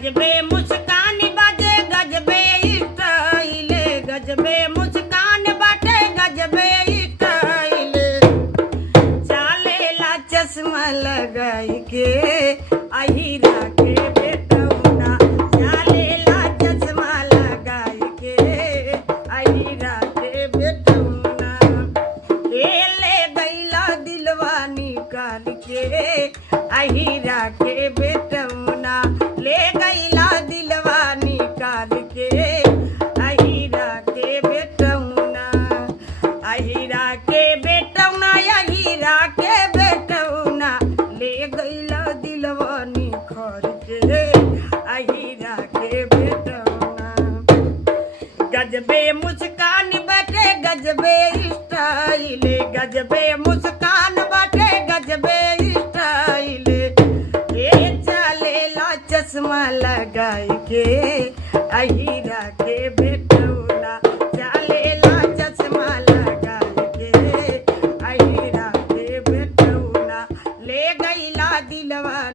गजबे मुस्कान बाजे गजबे स्टाइल, गजबे मुस्कान बाटे गजबे स्टाइल। चालेला चश्मा लगाई के अहिरा के बेटौना, चालेला चश्मा लगाई के अहिरा के बेटौना। ले गईला दिलवा निकाल के अहिरा के बेटौना, ले गईला दिलवा निकाल के अहिरा के बेटौना। अहिरा के बेटौना, अहिरा के बेटौना, ले गईला दिलवा निकाल के अहिरा के बेटौना। गजबे मुस्कान बाटे गजबे स्टाइल, गजबे मुस्कान बाटे गजबे स्टाइल। चश्मा लगाई के अहिरा के बेटौना, चालेला चश्मा लगाई के अहिरा के बेटौना, ले गईला दिलवा।